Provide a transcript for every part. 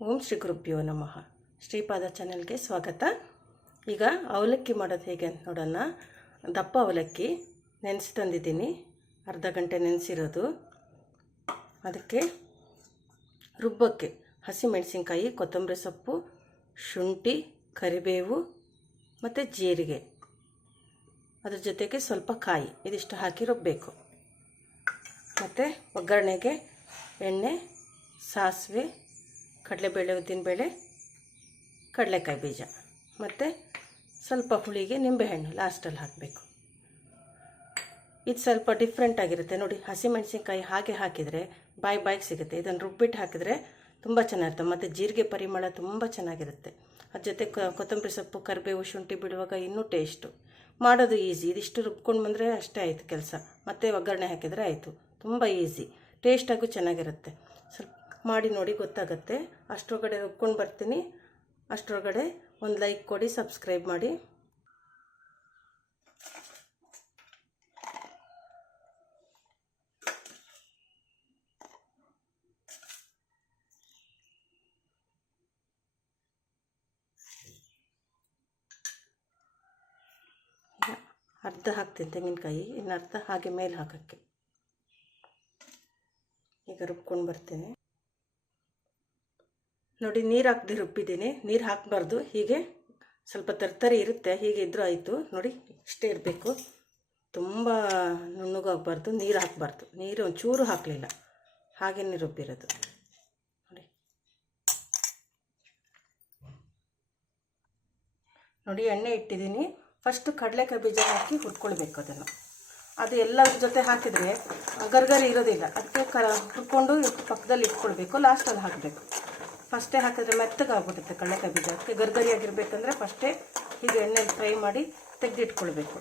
ಓಂ ಶ್ರೀ ಗುರುಭ್ಯೋ ನಮಃ. ಶ್ರೀಪಾದ ಚಾನೆಲ್ಗೆ ಸ್ವಾಗತ. ಈಗ ಅವಲಕ್ಕಿ ಮಾಡೋದು ಹೇಗೆ ಅಂತ ನೋಡೋಣ. ದಪ್ಪ ಅವಲಕ್ಕಿ ನೆನೆಸಿ ತಂದಿದ್ದೀನಿ ಅರ್ಧ ಗಂಟೆ ನೆನೆಸಿರೋದು. ಅದಕ್ಕೆ ರುಬ್ಬಕ್ಕೆ ಹಸಿಮೆಣಸಿನ್ಕಾಯಿ, ಕೊತ್ತಂಬರಿ ಸೊಪ್ಪು, ಶುಂಠಿ, ಕರಿಬೇವು ಮತ್ತು ಜೀರಿಗೆ. ಅದ್ರ ಜೊತೆಗೆ ಸ್ವಲ್ಪ ಕಾಯಿ ಇದಿಷ್ಟು ಹಾಕಿ ರುಬ್ಬಬೇಕು ಮತ್ತು ಒಗ್ಗರಣೆಗೆ ಎಣ್ಣೆ, ಸಾಸಿವೆ ಕಡಲೆಬೇಳೆ ಉದ್ದಿನಬೇಳೆ, ಕಡಲೆಕಾಯಿ ಬೀಜ ಮತ್ತು ಸ್ವಲ್ಪ ಹುಳಿಗೆ ನಿಂಬೆಹಣ್ಣು ಲಾಸ್ಟಲ್ಲಿ ಹಾಕಬೇಕು. ಇದು ಸ್ವಲ್ಪ ಡಿಫ್ರೆಂಟ್ ಆಗಿರುತ್ತೆ. ನೋಡಿ, ಹಸಿಮೆಣಸಿನ್ಕಾಯಿ ಹಾಗೆ ಹಾಕಿದರೆ ಬಾಯಿ ಬಾಯಿಗೆ ಸಿಗುತ್ತೆ. ಇದನ್ನು ರುಬ್ಬಿಟ್ಟು ಹಾಕಿದರೆ ತುಂಬ ಚೆನ್ನಾಗಿರುತ್ತೆ. ಮತ್ತು ಜೀರಿಗೆ ಪರಿಮಳ ತುಂಬ ಚೆನ್ನಾಗಿರುತ್ತೆ. ಅದ್ರ ಜೊತೆ ಕೊತ್ತಂಬರಿ ಸೊಪ್ಪು, ಕರಿಬೇವು, ಶುಂಠಿ ಬಿಡುವಾಗ ಇನ್ನೂ ಟೇಸ್ಟು ಮಾಡೋದು ಈಸಿ ಇದಿಷ್ಟು ರುಬ್ಕೊಂಡು ಬಂದರೆ ಅಷ್ಟೇ ಆಯಿತು ಕೆಲಸ. ಮತ್ತು ಒಗ್ಗರಣೆ ಹಾಕಿದರೆ ಆಯಿತು. ತುಂಬ ಈಸಿ ಟೇಸ್ಟಾಗೂ ಚೆನ್ನಾಗಿರುತ್ತೆ. ಸ್ವಲ್ಪ ಮಾಡಿ ನೋಡಿ ಗೊತ್ತಾಗುತ್ತೆ. ಅಷ್ಟರೊಳಗಡೆ ರುಬ್ಕೊಂಡು ಬರ್ತೀನಿ. ಅಷ್ಟರೊಳಗಡೆ ಒಂದು ಲೈಕ್ ಕೊಡಿ ಸಬ್ಸ್ಕ್ರೈಬ್ ಮಾಡಿ. ಅರ್ಧ ಹಾಕ್ತೀನಿ ತೆಂಗಿನಕಾಯಿ, ಇನ್ನು ಅರ್ಧ ಹಾಗೆ ಮೇಲೆ ಹಾಕೋಕ್ಕೆ. ಈಗ ರುಬ್ಕೊಂಡು ಬರ್ತೇನೆ. ನೋಡಿ, ನೀರು ಹಾಕ್ದೆ ರುಬ್ಬಿದ್ದೀನಿ. ನೀರು ಹಾಕಬಾರ್ದು. ಹೀಗೆ ಸ್ವಲ್ಪ ತರ್ತರಿ ಇರುತ್ತೆ. ಹೀಗೆ ಇದ್ರೂ ಆಯಿತು. ನೋಡಿ, ಇಷ್ಟೇ ಇರಬೇಕು. ತುಂಬ ನುಣ್ಣಗಾಗಬಾರ್ದು. ನೀರು ಹಾಕಬಾರ್ದು. ನೀರು ಒಂಚೂರು ಹಾಕಲಿಲ್ಲ. ಹಾಗೇನೆ ರುಬ್ಬಿರೋದು. ನೋಡಿ. ನೋಡಿ, ಎಣ್ಣೆ ಇಟ್ಟಿದ್ದೀನಿ. ಫಸ್ಟು ಕಡಲೆಕಾಯಿ ಬೀಜ ಹಾಕಿ ಹುರ್ಕೊಳ್ಬೇಕು ಅದನ್ನು. ಅದು ಎಲ್ಲರ ಜೊತೆ ಹಾಕಿದರೆ ಗರ್ಗರಿ ಇರೋದಿಲ್ಲ. ಅದಕ್ಕೆ ಕ ಹುರ್ಕೊಂಡು ಪಕ್ಕದಲ್ಲಿ ಇಟ್ಕೊಳ್ಬೇಕು. ಲಾಸ್ಟಲ್ಲಿ ಹಾಕಬೇಕು. ಫಸ್ಟೇ ಹಾಕಿದ್ರೆ ಮೆತ್ತಗಾಗ್ಬಿಡುತ್ತೆ ಕಡಲೆಕಾಯಿ ಬೀಜ. ಅದಕ್ಕೆ ಗರ್ಗರಿ ಆಗಿರ್ಬೇಕಂದ್ರೆ ಫಸ್ಟೇ ಹೀಗೆ ಎಣ್ಣೆಲಿ ಫ್ರೈ ಮಾಡಿ ತೆಗೆದಿಟ್ಕೊಳ್ಬೇಕು.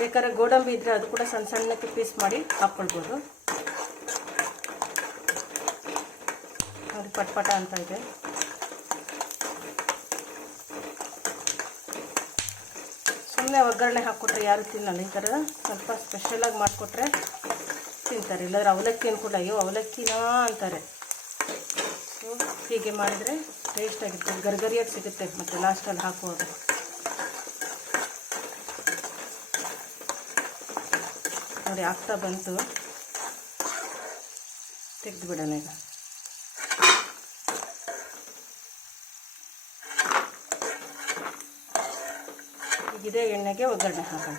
ಬೇಕಾದ್ರೆ ಗೋಡಂಬಿ ಇದ್ರೆ ಅದು ಕೂಡ ಸಣ್ಣ ಸಣ್ಣಕ್ಕೆ ಪೀಸ್ ಮಾಡಿ ಹಾಕ್ಕೊಳ್ಬೋದು. ಅದು ಪಟ್ಪಟ ಅಂತ ಇದೆ. ಸುಮ್ಮನೆ ಒಗ್ಗರಣೆ ಹಾಕ್ಕೊಟ್ರೆ ಯಾರು ತಿನ್ನಲ್ಲ. ಈ ಥರ ಸ್ವಲ್ಪ ಸ್ಪೆಷಲಾಗಿ ಮಾಡಿಕೊಟ್ರೆ ತಿಂತಾರೆ. ಇಲ್ಲಾಂದ್ರೆ ಅವಲಕ್ಕಿ ಅನ್ಕೊಂಡು ಅಯ್ಯೋ, ಅವಲಕ್ಕಿನಾ? ಅಂತಾರೆ. ಸೊ ಹೀಗೆ ಮಾಡಿದರೆ ಟೇಸ್ಟ್ ಆಗಿರುತ್ತೆ. ಗರ್ಗರಿಯಾಗಿ ಸಿಗುತ್ತೆ ಮತ್ತು ಲಾಸ್ಟಲ್ಲಿ ಹಾಕುವಾಗ. ನೋಡಿ, ಆಗ್ತಾ ಬಂತು. ತೆಗೆದು ಬಿಡೋಣ ಈಗ. ಇದೇ ಎಣ್ಣೆಗೆ ಒಗ್ಗರಣೆ ಹಾಕೋಣ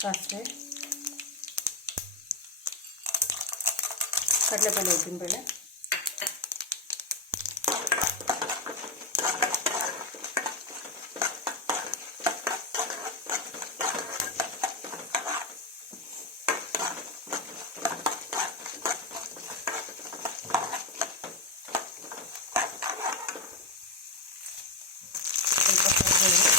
ಸಾಸಿವೆ ಕಡಲೆಬೇಳೆ ಉದ್ದಿನಬೇಳೆ ಸ್ವಲ್ಪ ಕರಿಬೇವು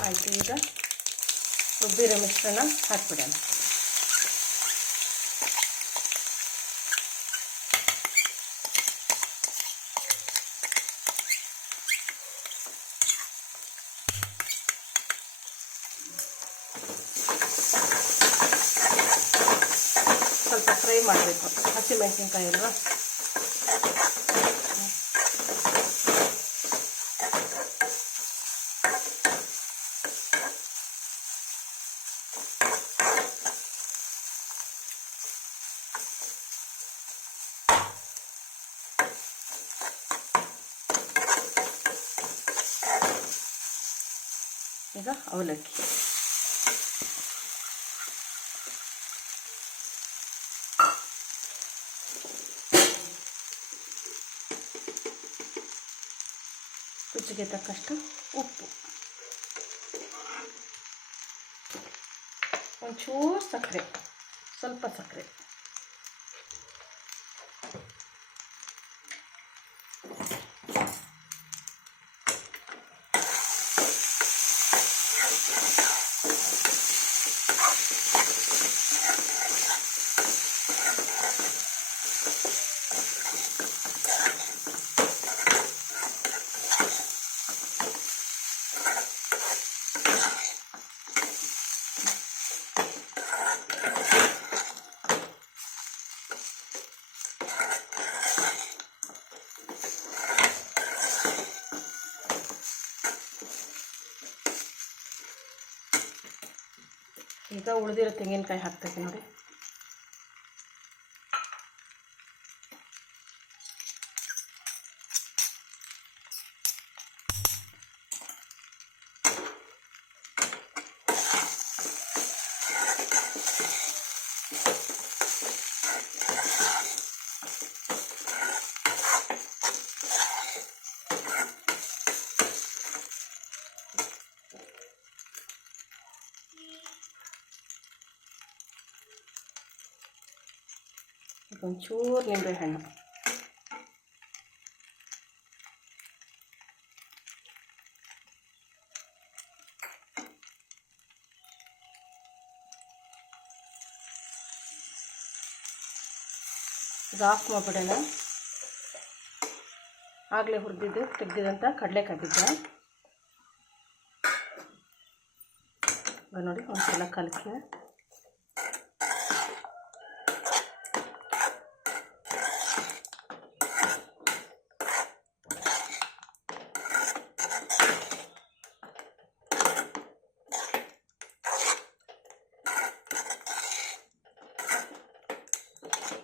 ಆಯಿತು ಈಗ ರುಬ್ಬಿರೋ ಮಿಶ್ರಣ ಹಾಕ್ಬಿಡೋಣ. ಸ್ವಲ್ಪ ಫ್ರೈ ಮಾಡಬೇಕು. ಹಸಿಮೆಣಸಿನ್ಕಾಯಿ ಅಲ್ವಾ? ಈಗ ಅವಲಕ್ಕಿ. ರುಚಿಗೆ ತಕ್ಕಷ್ಟು ಉಪ್ಪು. ಒಂಚೂರು ಸಕ್ಕರೆ ಸ್ವಲ್ಪ ಸಕ್ಕರೆ. ಈಗ ಉಳಿದಿರೋ ತೆಂಗಿನಕಾಯಿ ಹಾಕ್ತೈತೆ ನೋಡಿ. ಒಂಚೂರು ನಿಂಬೆ ಹಣ್ಣು ಈಗ ಆಫ್ ಮಾಡಿಬಿಡೋಣ ಆಗಲೇ ಹುರಿದಿದ್ದು ತೆಗ್ದಿದಂಥ ಕಡಲೆಕಾಯಿ ಬೀಜ ಈಗ ನೋಡಿ ಒಂದ್ಸಲ ಕಲಕಿ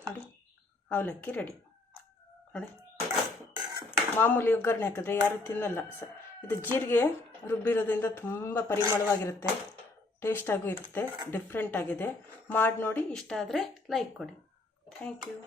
ನೋಡಿ ಅವಲಕ್ಕಿ ರೆಡಿ. ನೋಡಿ. ಮಾಮೂಲಿ ಒಗ್ಗರಣೆ ಹಾಕಿದ್ರೆ ಯಾರು ತಿನ್ನಲ್ಲ. ಸ, ಇದು ಜೀರಿಗೆ ರುಬ್ಬಿರೋದ್ರಿಂದ ತುಂಬ ಪರಿಮಳವಾಗಿರುತ್ತೆ. ಟೇಸ್ಟಾಗೂ ಇರುತ್ತೆ ಡಿಫ್ರೆಂಟಾಗಿದೆ ಮಾಡಿ ನೋಡಿ, ಇಷ್ಟ ಆದರೆ ಲೈಕ್ ಕೊಡಿ. Thank you